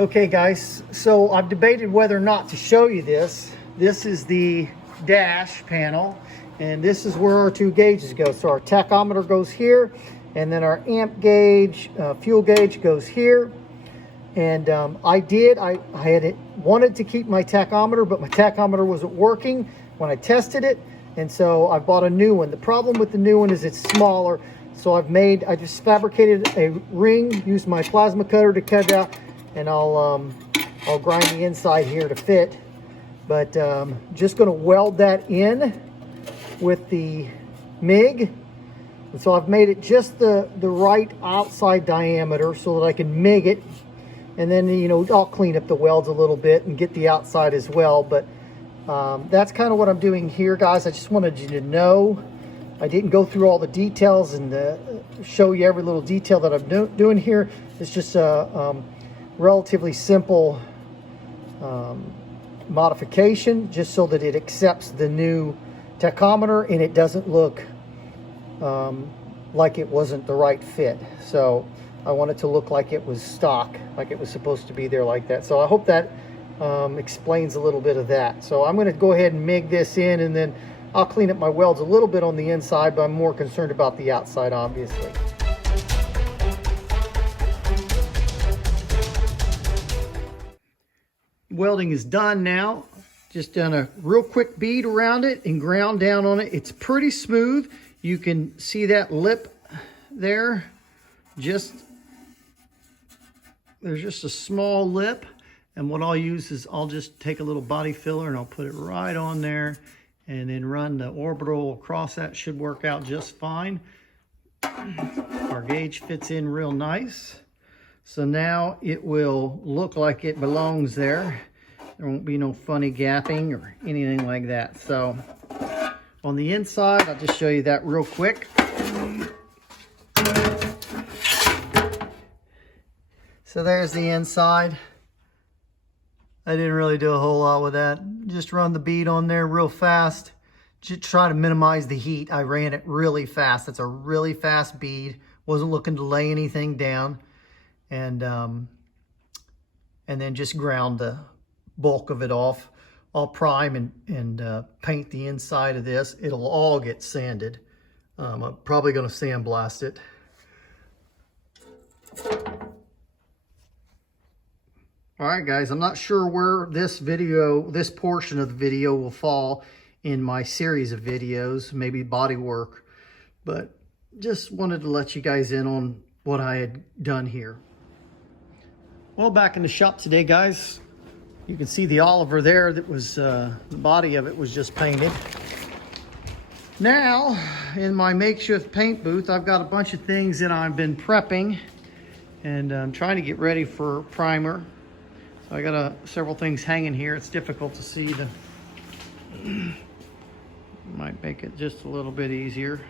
Okay guys, so I've debated whether or not to show you this. This is the dash panel, and this is where our two gauges go. So our tachometer goes here, and then our amp gauge, fuel gauge goes here. And I had wanted to keep my tachometer, but my tachometer wasn't working when I tested it. And so I bought a new one. The problem with the new one is it's smaller. So I just fabricated a ring, used my plasma cutter to cut it out, and I'll grind the inside here to fit. But just gonna weld that in with the MIG. And so I've made it just the right outside diameter so that I can MIG it. And then, you know, I'll clean up the welds a little bit and get the outside as well. But that's kind of what I'm doing here, guys. I just wanted you to know. I didn't go through all the details and show you every little detail that I'm doing here. It's just a relatively simple modification, just so that it accepts the new tachometer and it doesn't look like it wasn't the right fit. So I want it to look like it was stock, like it was supposed to be there like that. So I hope that explains a little bit of that. So I'm going to go ahead and MIG this in, and then I'll clean up my welds a little bit on the inside, but I'm more concerned about the outside, obviously. Welding is done now. Just done a real quick bead around it and ground down on it. It's pretty smooth. You can see that lip there. There's just a small lip, and what I'll use is I'll just take a little body filler and I'll put it right on there and then run the orbital across. That should work out just fine. Our gauge fits in real nice. So now it will look like it belongs there. There won't be no funny gapping or anything like that. So on the inside, I'll just show you that real quick. So there's the inside. I didn't really do a whole lot with that. Just run the bead on there real fast. Just try to minimize the heat. I ran it really fast. It's a really fast bead. Wasn't looking to lay anything down. And then just ground the bulk of it off. I'll prime and paint the inside of this. It'll all get sanded. I'm probably going to sandblast it. All right, guys, I'm not sure where this portion of the video will fall in my series of videos, maybe body work, but just wanted to let you guys in on what I had done here. Well, back in the shop today, guys, you can see the Oliver there that was, the body of it was just painted. Now, in my makeshift paint booth, I've got a bunch of things that I've been prepping, and I'm trying to get ready for primer. So I got several things hanging here. It's difficult to see. Might make it just a little bit easier.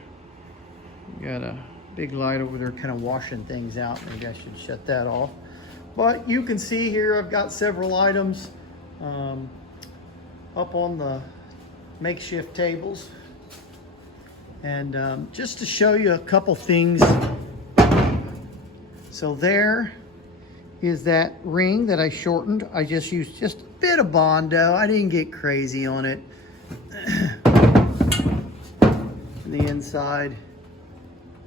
Got a big light over there kind of washing things out. Maybe I should shut that off. But you can see here I've got several items up on the makeshift tables. And just to show you a couple things. So there is that ring that I shortened. I just used just a bit of Bondo. I didn't get crazy on it. The inside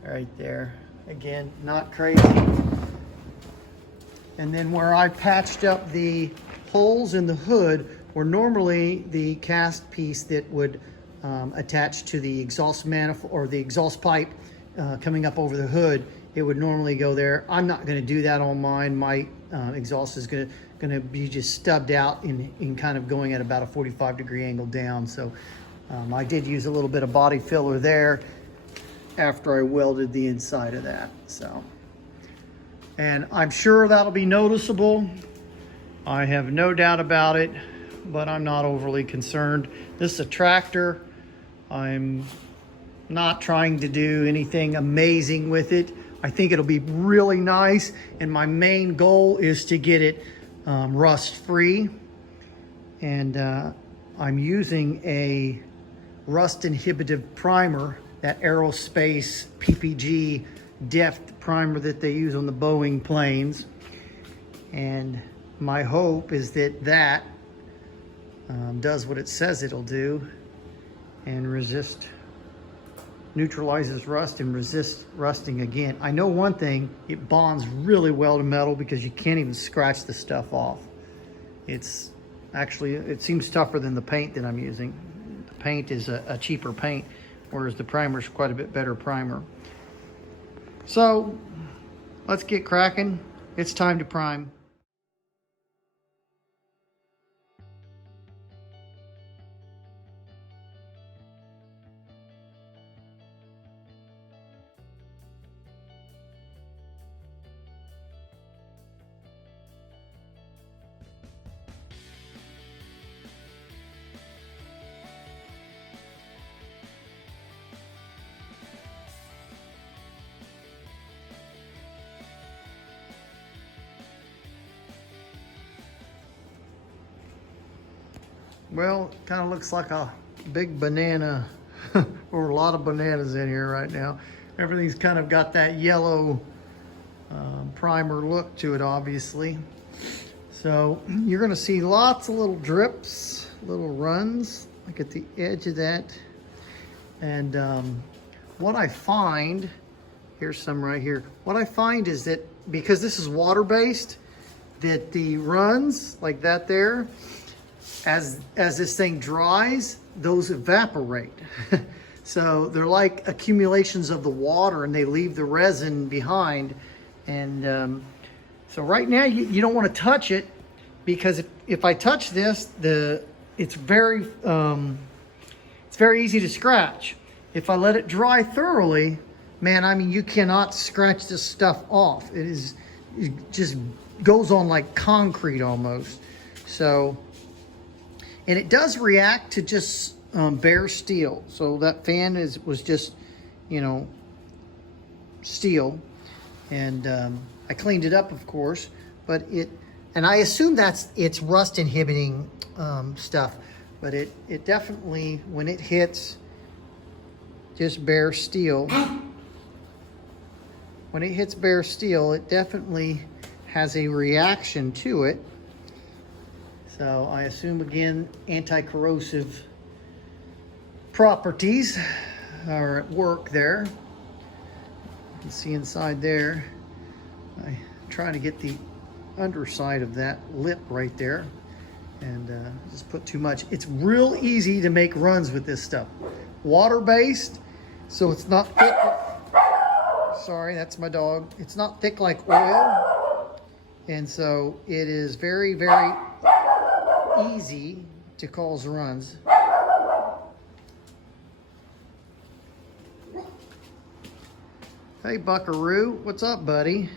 right there, again, not crazy. And then where I patched up the holes in the hood were normally the cast piece that would attach to the exhaust manifold or the exhaust pipe coming up over the hood. It would normally go there. I'm not going to do that on mine. My exhaust is going to be just stubbed out in kind of going at about a 45-degree angle down. So I did use a little bit of body filler there after I welded the inside of that. So, and I'm sure that'll be noticeable. I have no doubt about it, but I'm not overly concerned. This is a tractor. I'm not trying to do anything amazing with it. I think it'll be really nice, and my main goal is to get it rust-free. And I'm using a rust-inhibitive primer, that aerospace PPG depth primer that they use on the Boeing planes. And my hope is that that does what it says it'll do and neutralizes rust and resists rusting again. I know one thing, it bonds really well to metal because you can't even scratch the stuff off. It's actually, it seems tougher than the paint that I'm using. The paint is a cheaper paint, whereas the primer is quite a bit better primer. So let's get cracking. It's time to prime. Well, it kind of looks like a big banana, or a lot of bananas in here right now. Everything's kind of got that yellow primer look to it, obviously. So you're gonna see lots of little drips, little runs, like at the edge of that. And what I find, here's some right here. What I find is that because this is water-based, that the runs like that there, as this thing dries, those evaporate. So they're like accumulations of the water and they leave the resin behind. And so right now you don't want to touch it, because if I touch this, it's very easy to scratch. If I let it dry thoroughly, man, I mean, you cannot scratch this stuff off. It just goes on like concrete almost. So, and it does react to just bare steel. So that fan was just, you know, steel. And I cleaned it up, of course, but and I assume it's rust inhibiting stuff, but it definitely, when it hits just bare steel, when it hits bare steel, it definitely has a reaction to it. So I assume, again, anti-corrosive properties are at work there. You can see inside there. I try to get the underside of that lip right there, and just put too much. It's real easy to make runs with this stuff. Water-based, so it's not thick. Sorry, that's my dog. It's not thick like oil, and so it is very, very easy to cause runs. Hey, Buckaroo, what's up, buddy?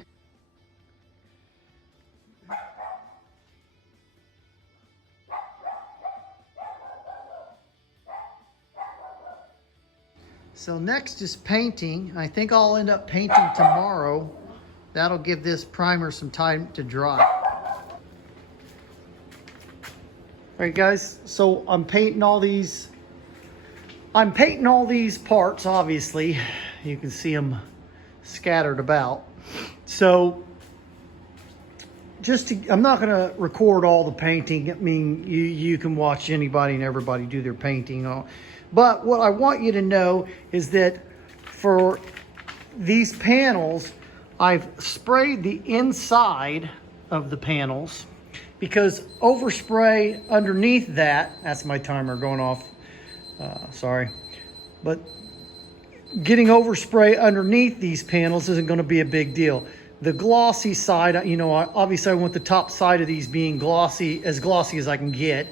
So next is painting. I think I'll end up painting tomorrow. That'll give this primer some time to dry. All right, guys, so I'm painting all these parts, obviously. You can see them scattered about. So I'm not gonna record all the painting. I mean, you can watch anybody and everybody do their painting. But what I want you to know is that for these panels, I've sprayed the inside of the panels, because overspray underneath that's my timer going off, sorry. But getting overspray underneath these panels isn't gonna be a big deal. The glossy side, you know, obviously I want the top side of these being glossy as I can get.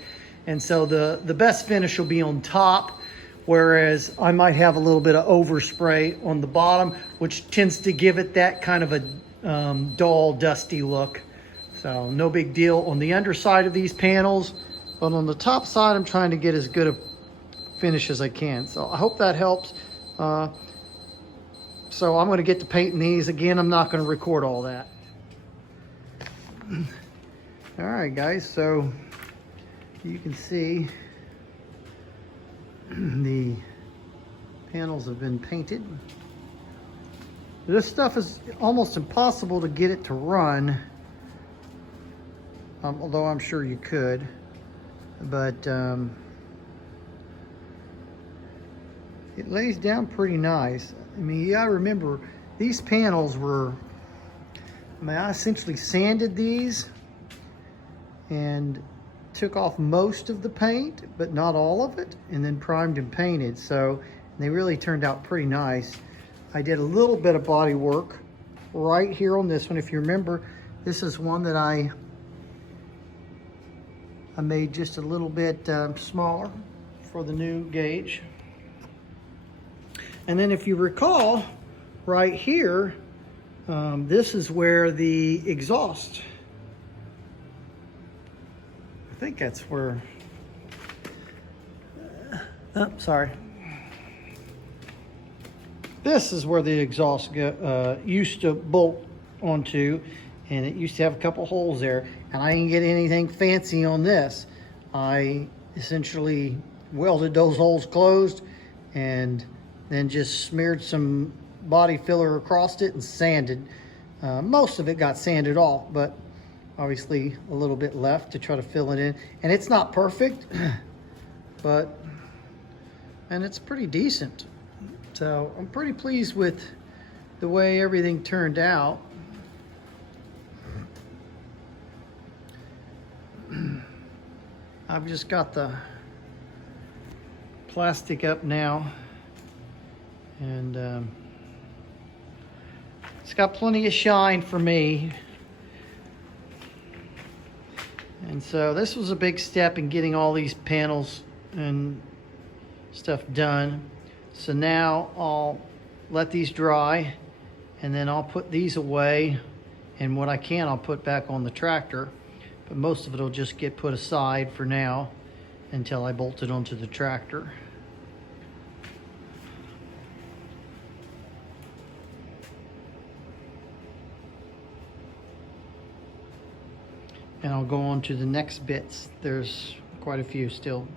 And so the best finish will be on top, whereas I might have a little bit of overspray on the bottom, which tends to give it that kind of a dull, dusty look. So no big deal on the underside of these panels, but on the top side, I'm trying to get as good a finish as I can. So I hope that helps. So I'm gonna get to painting these. Again, I'm not gonna record all that. All right, guys, so you can see the panels have been painted. This stuff is almost impossible to get it to run although I'm sure you could. But it lays down pretty nice. I mean, you gotta remember, these panels were, I mean, I essentially sanded these and took off most of the paint, but not all of it, and then primed and painted. So they really turned out pretty nice. I did a little bit of body work right here on this one. If you remember, this is one that I made just a little bit smaller for the new gauge. And then if you recall, right here, this is where the exhaust, I think that's where, sorry. This is where the exhaust used to bolt onto, and it used to have a couple holes there. And I didn't get anything fancy on this. I essentially welded those holes closed and then just smeared some body filler across it and sanded. Most of it got sanded off, but obviously a little bit left to try to fill it in. And it's not perfect, and it's pretty decent. So I'm pretty pleased with the way everything turned out. I've just got the plastic up now, and it's got plenty of shine for me. And so this was a big step in getting all these panels and stuff done. So now I'll let these dry, and then I'll put these away, and what I can I'll put back on the tractor, but most of it will just get put aside for now until I bolt it onto the tractor. And I'll go on to the next bits. There's quite a few still